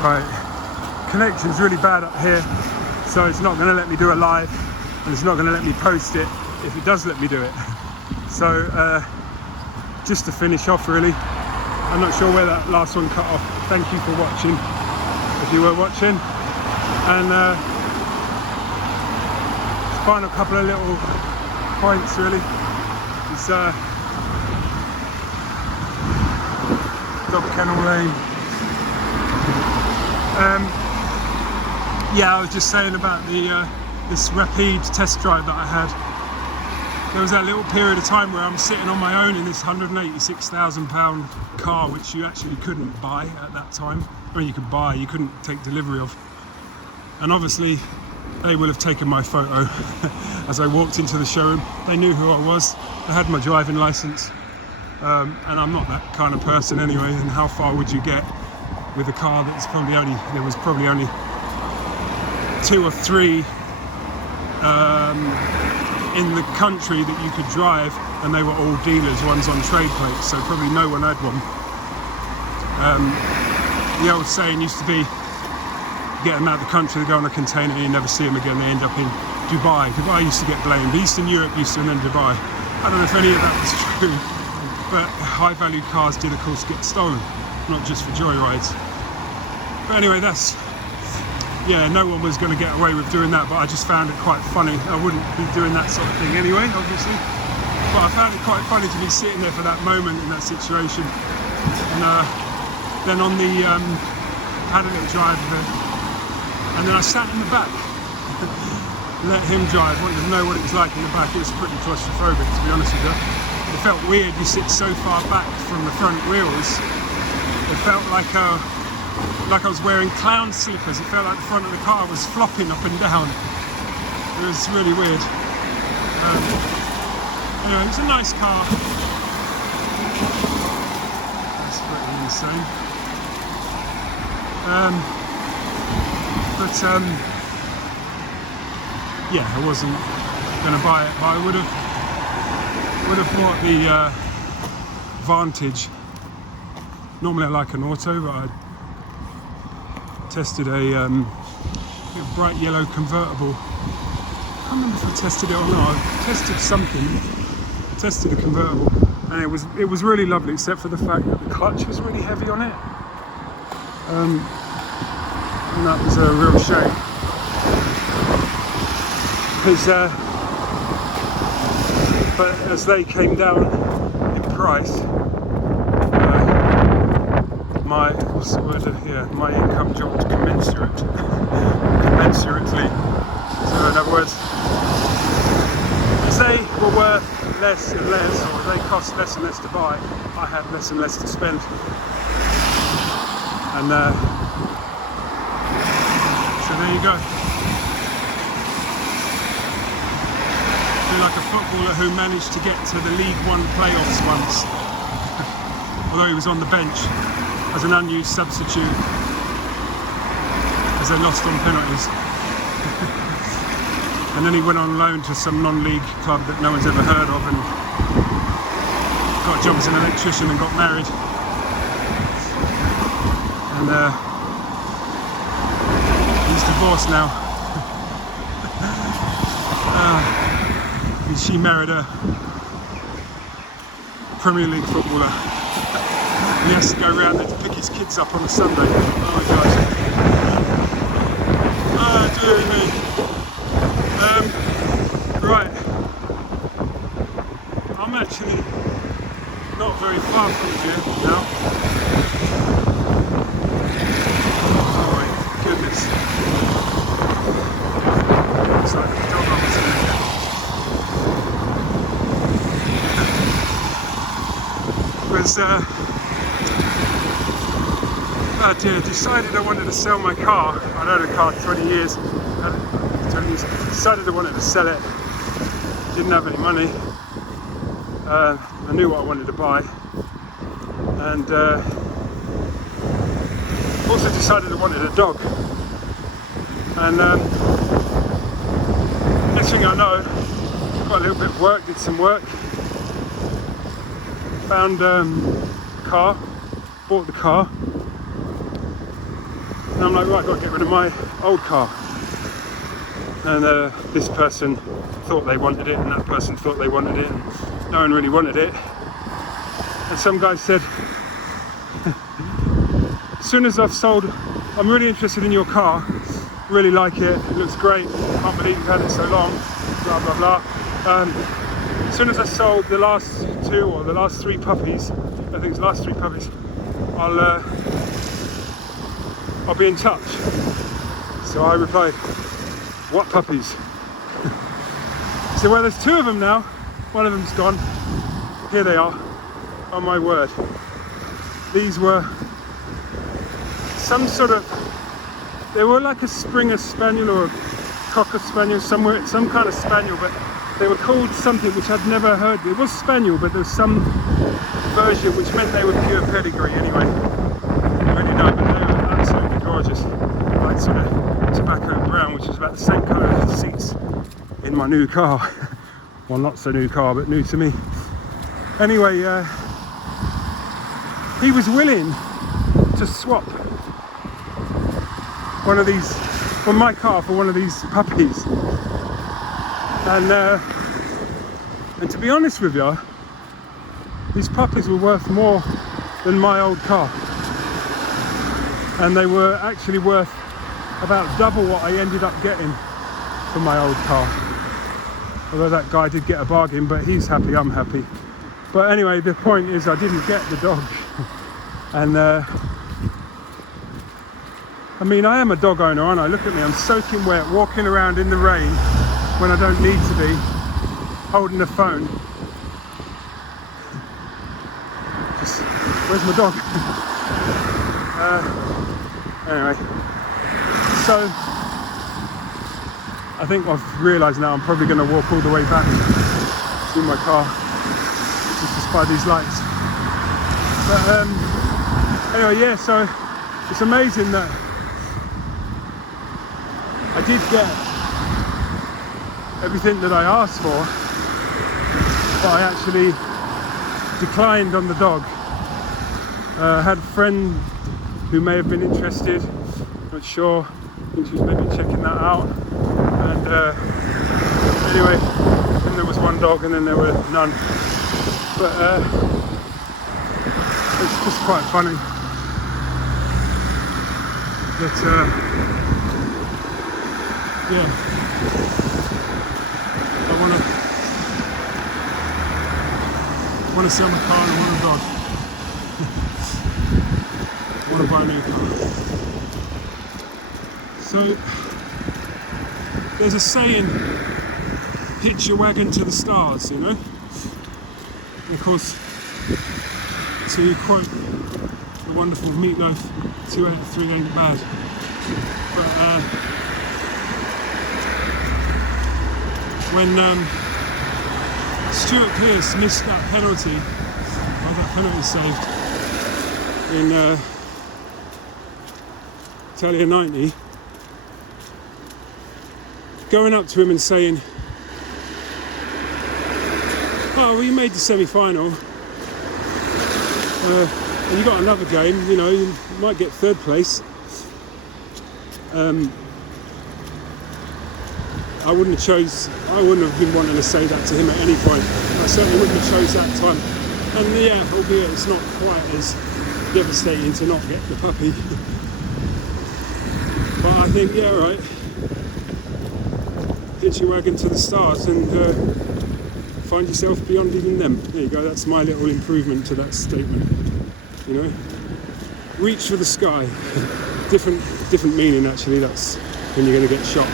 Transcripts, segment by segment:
Right, connection's really bad up here, so it's not going to let me do a live, and it's not going to let me post it if it does let me do it. So just to finish off, really, I'm not sure where that last one cut off. Thank you for watching, if you were watching, and find a couple of little points, really. It's dog kennel lane. Yeah, I was just saying about the this rapide test drive that I had. There was that little period of time where I'm sitting on my own in this £186,000 car, which you actually couldn't buy at that time. I mean, you could buy, you couldn't take delivery of. And obviously, they will have taken my photo as I walked into the showroom. They knew who I was. I had my driving license, and I'm not that kind of person anyway. And how far would you get with a car that's probably only, there was probably only 2 or 3 in the country that you could drive, and they were all dealers, ones on trade plates, so probably no one had one. The old saying used to be, get them out of the country, they go on a container and you never see them again, they end up in Dubai. Dubai used to get blamed, Eastern Europe used to, and then Dubai. I don't know if any of that was true, but high value cars did of course get stolen, not just for joyrides. But anyway, that's, yeah, no one was going to get away with doing that, but I just found it quite funny. I wouldn't be doing that sort of thing anyway, obviously, but I found it quite funny to be sitting there for that moment in that situation. And then on the, had a little drive of it, and then I sat in the back, let him drive, wanted to know what it was like in the back. It was pretty claustrophobic, to be honest with you. It felt weird, you sit so far back from the front wheels. It felt like I was wearing clown slippers. It felt like the front of the car was flopping up and down. It was really weird. Anyway, it was a nice car. That's pretty insane. Yeah, I wasn't going to buy it, but I would have bought the Vantage. Normally I like an auto, but I tested a bright yellow convertible. I can't remember if I tested it or not. I tested something. I tested a convertible, and it was really lovely, except for the fact that the clutch was really heavy on it. And that was a real shame, because but as they came down in price, my income dropped commensurately. So in other words, as they were worth less and less, or they cost less and less to buy, I had less and less to spend. And so there you go. Like a footballer who managed to get to the League One playoffs once, although he was on the bench as an unused substitute, as they lost on penalties. And then he went on loan to some non-league club that no one's ever heard of, and got a job as an electrician and got married. And he's divorced now. She married a Premier League footballer. And he has to go around there to pick his kids up on a Sunday. Oh my gosh. Oh dear me. Right. I'm actually not very far from here now. Oh my goodness. Looks like a dog I was in here. Decided I wanted to sell my car. I'd owned a car 20 years. Decided I wanted to sell it. Didn't have any money. I knew what I wanted to buy, and also decided I wanted a dog. And next thing I know, got a little bit of work, did some work. Found a car, bought the car, And I'm like, right, I've got to get rid of my old car. And this person thought they wanted it, and that person thought they wanted it, and no one really wanted it. And some guy said, as soon as I've sold, I'm really interested in your car, really like it, it looks great, can't believe you've had it so long, blah blah blah. As soon as I sold the last 2 or the last 3 puppies, I think it's the last 3 puppies, I'll be in touch. So I replied, what puppies? He said, well, there's 2 of them now, one of them's gone, here they are, oh my word. These were some sort of, they were like a Springer Spaniel or a Cocker Spaniel, somewhere, some kind of Spaniel, but they were called something which I'd never heard. It was Spaniel, but there was some version which meant they were pure pedigree anyway. I don't know, but they were absolutely gorgeous. Like sort of tobacco brown, which is about the same colour as the seats in my new car. Well, not so new car, but new to me. Anyway, he was willing to swap one of these, from my car for one of these puppies. And to be honest with you, these puppies were worth more than my old car. And they were actually worth about double what I ended up getting for my old car. Although that guy did get a bargain, but he's happy, I'm happy. But anyway, the point is I didn't get the dog. And I mean, I am a dog owner, aren't I? Look at me, I'm soaking wet, walking around in the rain when I don't need to be, holding the phone. Just, where's my dog? Anyway, so I think I've realised now I'm probably going to walk all the way back to my car, just to spy these lights. But anyway, yeah, so it's amazing that I did get everything that I asked for, but I actually declined on the dog. I had a friend who may have been interested, not sure, I think she was maybe checking that out. And anyway, then there was one dog and then there were none. But it's just quite funny that, yeah, I want to sell my car and I want a dog. I want to buy a new car. So there's a saying, hitch your wagon to the stars, you know? And of course, to quote the wonderful Meatloaf, 2 out of 3 ain't bad. But when Stuart Pearce missed that penalty, or that penalty saved in Italia 90, going up to him and saying, oh, well, you made the semi-final, and you got another game, you know, you might get 3rd place. I wouldn't have been wanting to say that to him at any point. I certainly wouldn't have chose that time. And yeah, albeit it's not quite as devastating to not get the puppy. But I think, yeah, right. Hitch your wagon to the stars and find yourself beyond even them. There you go, that's my little improvement to that statement. You know? Reach for the sky. different meaning actually, that's when you're going to get shot.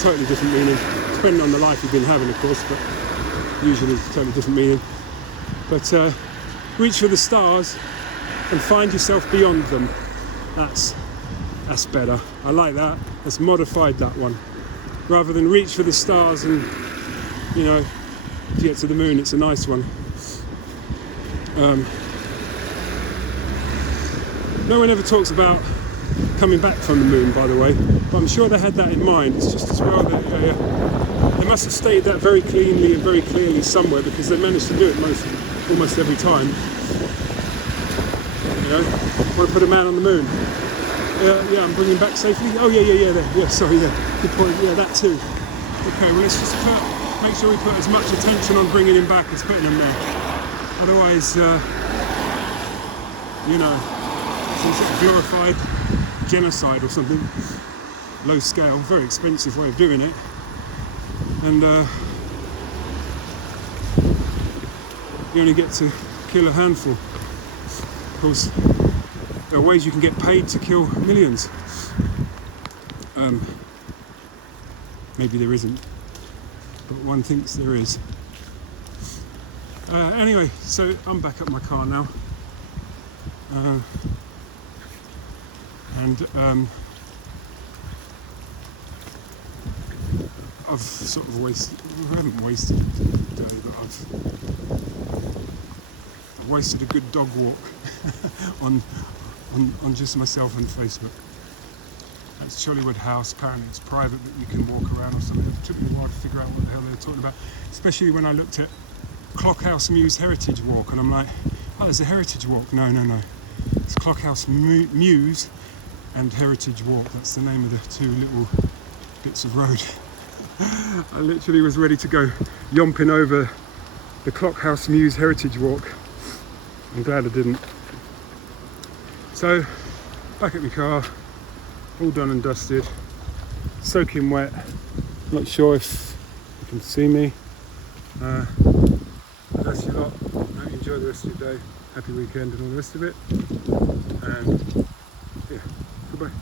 Totally different meaning, depending on the life you've been having, of course, but usually totally different meaning. But reach for the stars and find yourself beyond them. That's better. I like that. That's modified, that one. Rather than reach for the stars and, you know, to get to the moon, it's a nice one. No one ever talks about coming back from the moon, by the way, but I'm sure they had that in mind. It's just as well that they must have stated that very cleanly and very clearly somewhere, because they managed to do it almost every time. You know, want to put a man on the moon. Yeah, I'm bringing back safely. Oh yeah, there. Yeah, sorry, yeah. Good point. Yeah, that too. Okay, well let's just make sure we put as much attention on bringing him back as putting him there. Otherwise, you know, some sort of glorified genocide or something. Low scale, very expensive way of doing it. And you only get to kill a handful. Of course, there are ways you can get paid to kill millions. Maybe there isn't, but one thinks there is. Anyway, so I'm back at my car now. I've sort of I haven't wasted the day, but I've wasted a good dog walk on just myself and Facebook. That's Chorleywood House. Apparently it's private, but you can walk around or something. It took me a while to figure out what the hell they were talking about, especially when I looked at Clockhouse Mews Heritage Walk, and I'm like, oh, there's a heritage walk. No. It's Clockhouse Mews and Heritage Walk. That's the name of the two little bits of road. I literally was ready to go yomping over the Clockhouse Mews Heritage Walk. I'm glad I didn't. So, back at my car, all done and dusted, soaking wet. Not sure if you can see me. That's your lot. Hope you enjoy the rest of your day. Happy weekend and all the rest of it. And yeah, goodbye.